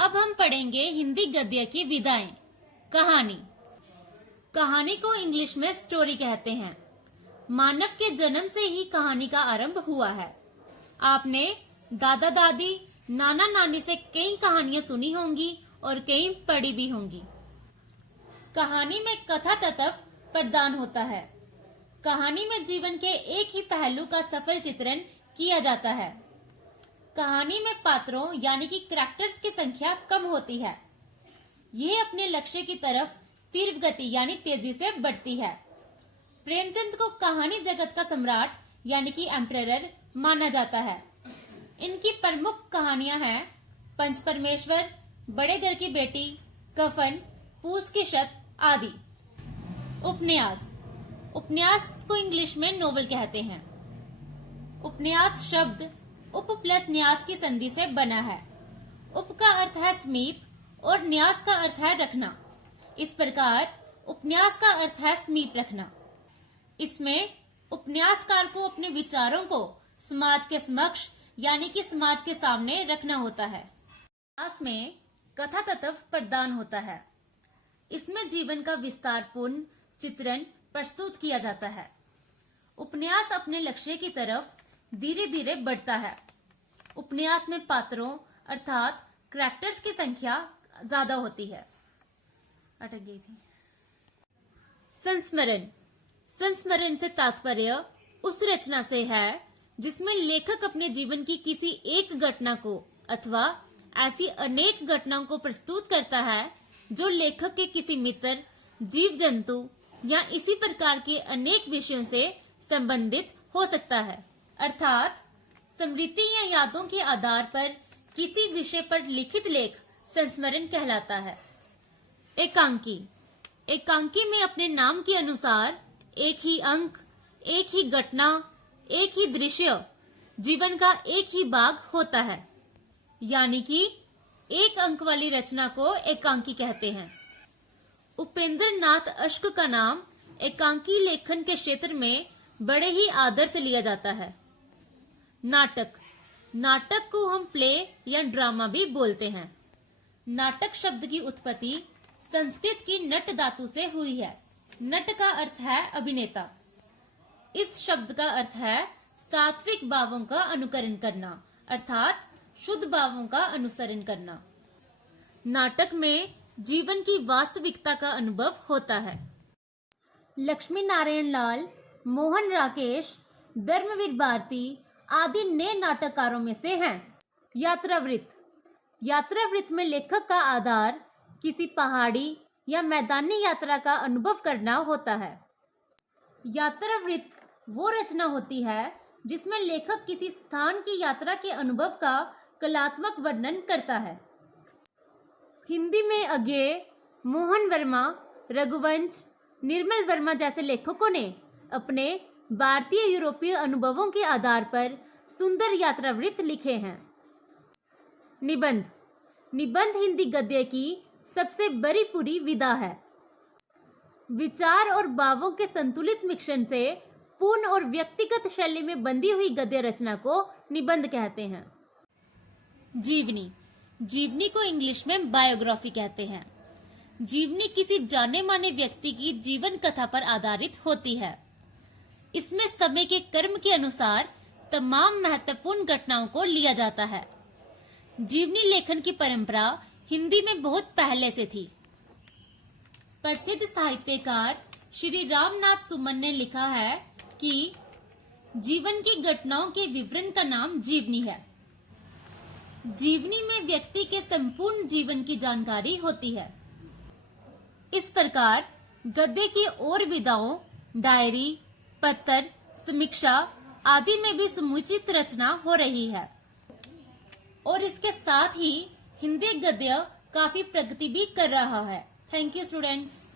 अब हम पढ़ेंगे हिंदी गद्य की विधाएं। कहानी। कहानी को इंग्लिश में स्टोरी कहते हैं। मानव के जन्म से ही कहानी का आरंभ हुआ है। आपने दादा दादी, नाना नानी से कई कहानियां सुनी होंगी और कई पढ़ी भी होंगी। कहानी में कथा तत्व प्रदान होता है। कहानी में जीवन के एक ही पहलू का सफल चित्रण किया जाता है। कहानी में पात्रों यानी कि कैरेक्टर्स की संख्या कम होती है। यह अपने लक्ष्य की तरफ तीव्र गति यानी तेजी से बढ़ती है। प्रेमचंद को कहानी जगत का सम्राट यानी कि एम्परर माना जाता है। इनकी प्रमुख कहानियां हैं पंच परमेश्वर, बड़े घर की बेटी, कफन, पूस की शत आदि। उपन्यास। उपन्यास को इंग्लिश में नोवेल कहते हैं। उपन्यास शब्द उप प्लस न्यास की संधि से बना है। उप का अर्थ है समीप और न्यास का अर्थ है रखना। इस प्रकार उपन्यास का अर्थ है समीप रखना। इसमें उपन्यासकार को अपने विचारों को समाज के समक्ष यानी कि समाज के सामने रखना होता है। उपन्यास में कथा तत्व प्रदान होता है। इसमें जीवन का विस्तारपूर्ण चित्रण प्रस्तुत किया जाता है। उपन्यास अपने लक्ष्य की तरफ धीरे धीरे बढ़ता है। उपन्यास में पात्रों अर्थात कैरेक्टर्स की संख्या ज्यादा होती है। अटक गई थी। संस्मरण। संस्मरण से तात्पर्य उस रचना से है जिसमें लेखक अपने जीवन की किसी एक घटना को अथवा ऐसी अनेक घटनाओं को प्रस्तुत करता है जो लेखक के किसी मित्र, जीव जंतु या इसी प्रकार के अनेक विषयों से संबंधित हो सकता है। अर्थात स्मृति या यादों के आधार पर किसी विषय पर लिखित लेख संस्मरण कहलाता है। एकांकी। एकांकी में अपने नाम के अनुसार एक ही अंक, एक ही घटना, एक ही दृश्य, जीवन का एक ही भाग होता है, यानी कि एक अंक वाली रचना को एकांकी कहते हैं। उपेंद्र नाथ अश्क का नाम एकांकी लेखन के क्षेत्र में बड़े ही आदर से लिया जाता है। नाटक। नाटक को हम प्ले या ड्रामा भी बोलते हैं। नाटक शब्द की उत्पत्ति संस्कृत की नट धातु से हुई है। नट का अर्थ है अभिनेता। इस शब्द का अर्थ है सात्विक भावों का अनुकरण करना अर्थात शुद्ध भावों का अनुसरण करना। नाटक में जीवन की वास्तविकता का अनुभव होता है। लक्ष्मी नारायण लाल, मोहन राकेश, धर्मवीर भारती आदि नए नाटककारों में से हैं। यात्रावृत्त। यात्रावृत्त में लेखक का आधार किसी पहाड़ी या मैदानी यात्रा का अनुभव करना होता है। यात्रावृत्त वो रचना होती है जिसमें लेखक किसी स्थान की यात्रा के अनुभव का कलात्मक वर्णन करता है। हिंदी में अज्ञेय, मोहन वर्मा, रघुवंश, निर्मल वर्मा जैसे लेखकों ने अपने भारतीय यूरोपीय अनुभवों के आधार पर सुंदर यात्रावृत्त लिखे हैं। निबंध। निबंध हिंदी गद्य की सबसे बड़ी पूरी विधा है। विचार और भावों के संतुलित मिश्रण से पूर्ण और व्यक्तिगत शैली में बंधी हुई गद्य रचना को निबंध कहते हैं। जीवनी। जीवनी को इंग्लिश में बायोग्राफी कहते हैं। जीवनी किसी जाने माने व्यक्ति की जीवन कथा पर आधारित होती है। इसमें समय के कर्म के अनुसार तमाम महत्वपूर्ण घटनाओं को लिया जाता है। जीवनी लेखन की परंपरा हिंदी में बहुत पहले से थी। प्रसिद्ध साहित्यकार श्री रामनाथ सुमन ने लिखा है कि जीवन की घटनाओं के विवरण का नाम जीवनी है। जीवनी में व्यक्ति के संपूर्ण जीवन की जानकारी होती है। इस प्रकार गद्य की और विधाओं डायरी, पत्र, समीक्षा आदि में भी समुचित रचना हो रही है और इसके साथ ही हिंदी गद्य काफी प्रगति भी कर रहा है। Thank you students.